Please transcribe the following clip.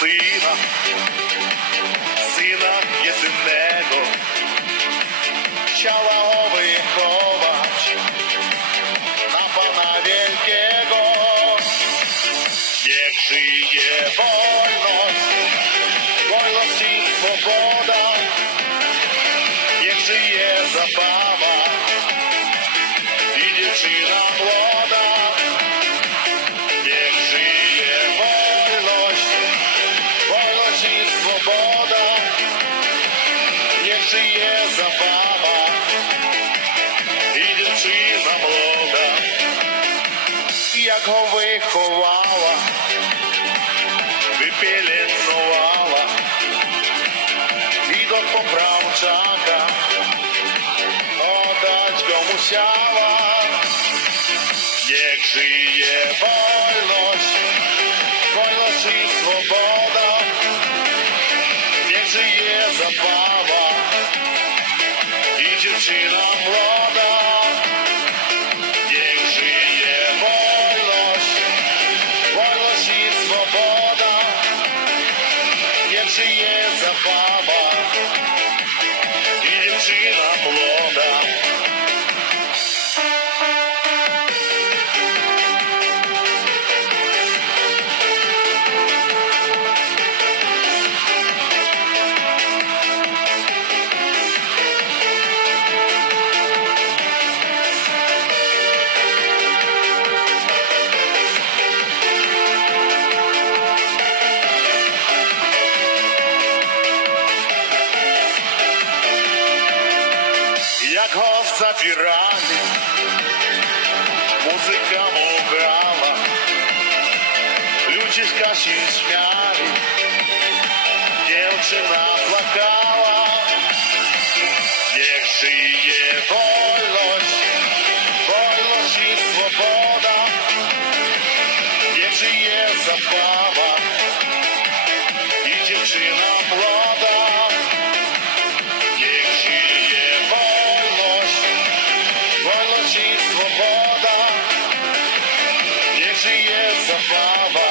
syna, syna jedynego. Chciała wychować na Pana Wielkiego. Niech żyje wolność, wolność i swoboda. Niech żyje zabawa i żyje zabawa i dziewczyna młoda. Jak go wychowała, wypielęgnowała i do poprawczaka oddać go musiała. Niech żyje wolność, wolność i swoboda. Niech żyje zabawa i dziewczyna jak go zabierali. Muzyka mu grała, ludzie z Kasi śmiali. Dziewczyna płakała, niech żyje wolność, wolność i swoboda. Niech żyje zabawa i dziewczyna же є забава.